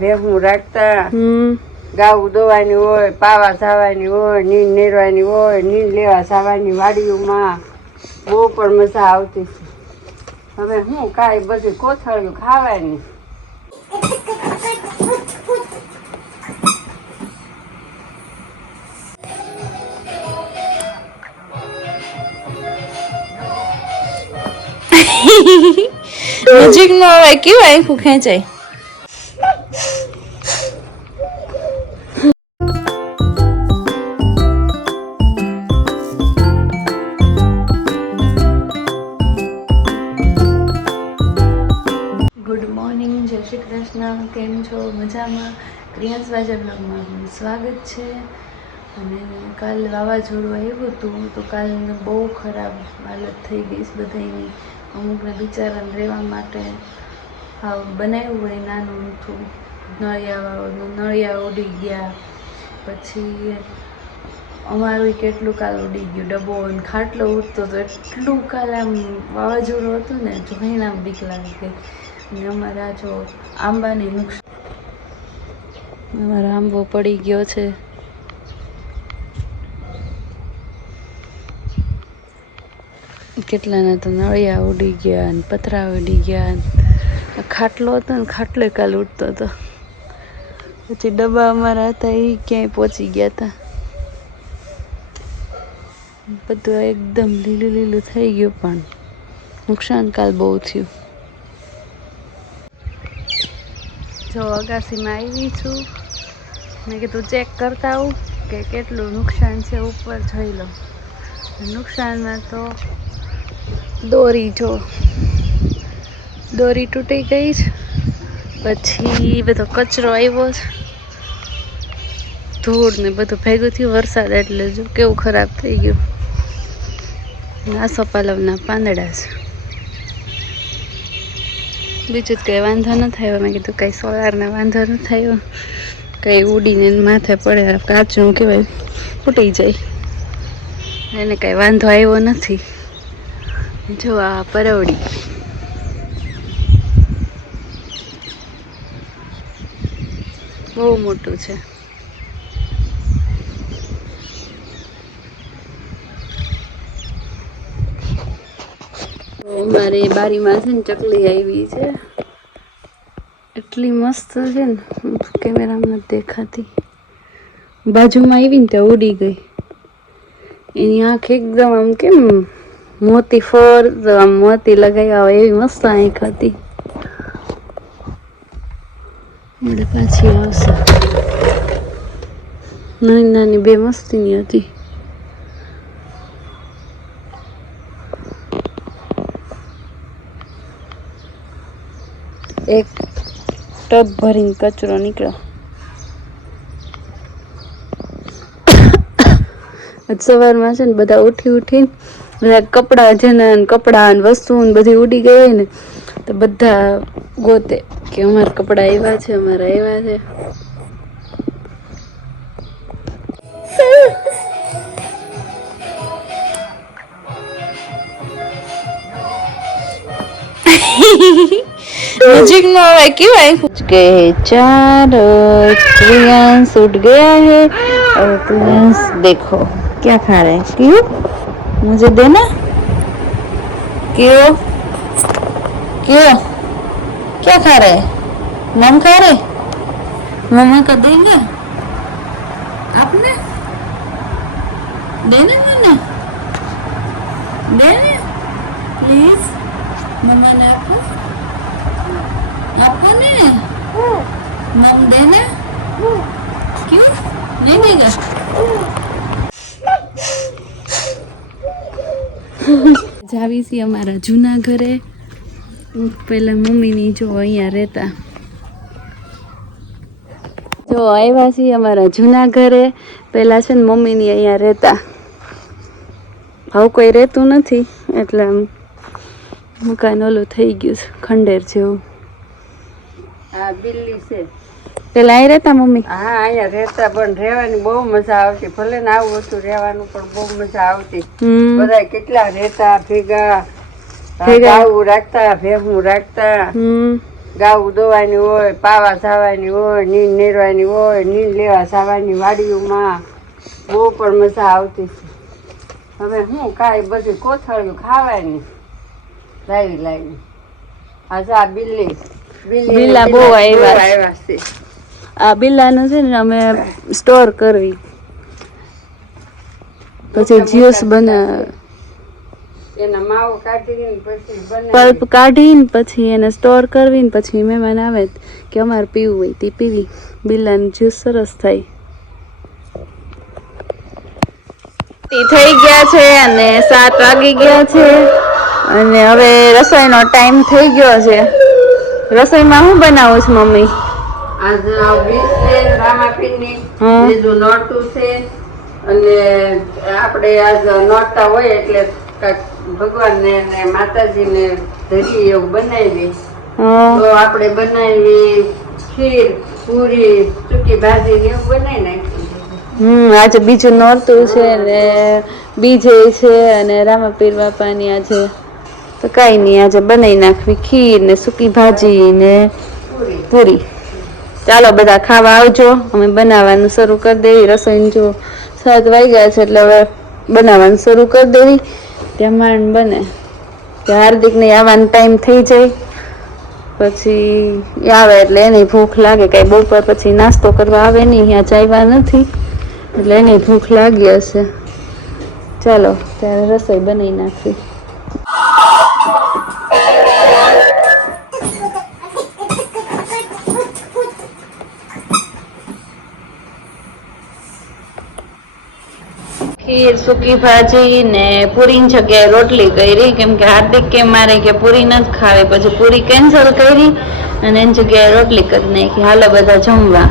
ભેગું રાખતા ગાવું દોવાની હોય, પાવા જવાની હોય, નીંદ નેરવાની હોય, નીંદ લેવા જવાની વાડીઓમાં બહુ પણ મજા આવતી છે. હવે હું કાંઈ બધું કોથળ્યું ખાવાની. નજીક નો આવે કેવું આખું ખેંચાય. ગુડ મોર્નિંગ, જય શ્રી કૃષ્ણ. કેમ છો? મજામાં? ક્રિયાંશ વાજા બ્લોગમાં આપનું સ્વાગત છે. અને કાલ વાવાઝોડું આવ્યું હતું તો કાલ બહુ ખરાબ હાલત થઈ ગઈ બધાની. અમુકને બિચારાને રહેવા માટે બનાવ્યું હોય નાનું ઊંઠું, નળિયા ઉડી ગયા. પછી અમારું કેટલું કાલ ઉડી ગયું, ડબ્બો અને ખાટલો ઉડતો તો એટલું કાલ આમ વાવાઝોડું હતું ને જોઈને આમ બીક લાગી ગઈ. અને અમારા જો આંબાની નુકસાન, અમારો આંબો પડી ગયો છે. કેટલાના તો નળિયા ઉડી ગયા અને પતરા ઉડી ગયા. ખાટલો હતો ને ખાટલો કાલ ઉડતો હતો. પછી ડબ્બા અમારા હતા એ ક્યાંય પહોંચી ગયા હતા. બધું એકદમ લીલું લીલું થઈ ગયું, પણ નુકસાન કાલ બહુ થયું. જો અગાસીમાં આવી છું, મેં કીધું ચેક કરતા આવું કે કેટલું નુકસાન છે. ઉપર જોઈ લો. નુકસાનમાં તો દોરી જો દોરી તૂટી ગઈ છે. પછી બધો કચરો આવ્યો છે, ધૂળ ને બધું ભેગું થયું વરસાદ એટલે. જો કેવું ખરાબ થઈ ગયું. આસોપાલવના પાંદડા છે. બીજું જ કંઈ વાંધો ન થયો. મેં કીધું કંઈ સોલારને વાંધો ન થયો, કંઈ ઉડીને માથે પડે કાચનું કહેવાય ફૂટી જાય, એને કાંઈ વાંધો આવ્યો નથી. જો આ પરવડી બહુ મોટું છે. અમારે બારીમાં છે ને ચકલી આવી છે, એટલી મસ્ત છે ને કેમેરામાં નથી દેખાતી. બાજુમાં આવી ને ત્યાં ઉડી ગઈ. એની આંખ એકદમ આમ કેમ મોતી ફોર આમ મોતી લગાવ્યા હોય એવી મસ્ત આંખ હતી. એટલે પાછી આવશે. નાની નાની બે મસ્તીની હતી. એક ટબ ભરીને કચરો નીકળ્યો. સવારમાં છે ને બધા ઉઠીને બધા કપડાં જેને કપડાં વસ્તુ બધી ઉડી ગઈ હોય ને તો બધા ગોતે કે અમારા કપડાં આવ્યા છે, અમારા આવ્યા છે. नजीक में आवे क्यों आई गए 4 प्रियांश उठ गया है और प्रियांश देखो क्या खा रहे हैं. क्यों मुझे देना. क्यों क्यों क्या खा रहे हैं. मम खा रहे. मम्मा को देंगे आपने. देना मैंने देना प्लीज. मम्मा ने आपको आपको नहीं मम देना. क्यों नहीं देगा. જાવી છીએ અમારા જૂના ઘરે. પહેલા મમ્મીની જો અહીંયા રહેતા. જો આવ્યા છીએ અમારા જૂના ઘરે. પહેલા છે ને મમ્મીની અહીંયા રહેતા. હવે કોઈ રહેતું નથી એટલે મકાન ઓલું થઈ ગયું છે ખંડેર જેવું. આ બિલ્લી છે. પેલા અહીં રહેતા મમ્મી. હા, અહીંયા રહેતા, પણ રહેવાની બહુ મજા આવતી. ભલે ને આવું હતું રહેવાનું, પણ બહુ મજા આવતી. બધા કેટલા રહેતા ભેગા, ગાવું રાખતા, ભેગું રાખતા. ગાવું દોવાની હોય, પાવા સાવાની હોય, નીંદ નેરવાની હોય, નીંદ લેવા સાવાની વાડીઓમાં બહુ પણ મજા આવતી છે. હવે હું કાંઈ બધું કોથળ્યું ખાવાની લાવી આ બિલ્લા બહુ આવ્યા છે. આ બિલ્લાનું છે ને અમે સ્ટોર કરવી, પછી જ્યુસ બના એના માવો કાઢીને પછી પલ્પ કાઢીને પછી એને સ્ટોર કરવી ને પછી મહેમાન આવે કે અમારે પીવું હોય તે પીવી. બિલ્લાનું જ્યુસ સરસ થાય. થઈ ગયા છે અને 7 વાગી ગયા છે અને હવે રસોઈનો ટાઈમ થઈ ગયો છે. રસોઈમાં શું બનાવો છો મમ્મી? આજે વીસ છે રામાપીરની, બીજું નોરતું છે અને આપણે આજ નોરતા હોય એટલે ભગવાનને ને માતાજીને ધરી એવું બનાવી. તો આપણે બનાવી ખીર, પૂરી, સૂકી ભાજી એવું બનાવી નાખી. આજે બીજું નોરતું છે ને બીજે છે અને રામાપીર બાપાની આજે તો કઈ નહીં, આજે બનાવી નાખવી ખીર ને સૂકી ભાજી ને પૂરી. ચાલો બધા ખાવા આવજો. અમે બનાવવાનું શરૂ કરી દેવી. રસોઈ જો 7 વાગ્યા છે એટલે હવે બનાવવાનું શરૂ કરી દેવી. ત્યાં માંડ બને ત્યાં હાર્દિકને આવવાનો ટાઈમ થઈ જાય, પછી આવે એટલે એની ભૂખ લાગે. કઈ બપોર પછી નાસ્તો કરવા આવે નહીં, અહીંયા ચાવ્યા નથી એટલે એની ભૂખ લાગી હશે. ચાલો ત્યારે રસોઈ બનાવી નાખવી. ખીર, સૂકી ભાજી ને પૂરીની જગ્યાએ રોટલી કરી, કેમ કે હાર્દિક કે મારે કે પૂરી નથી ખાવી, પછી પૂરી કેન્સલ કરી અને એની જગ્યાએ રોટલી કરી નાખી. હાલો બધા જમવા.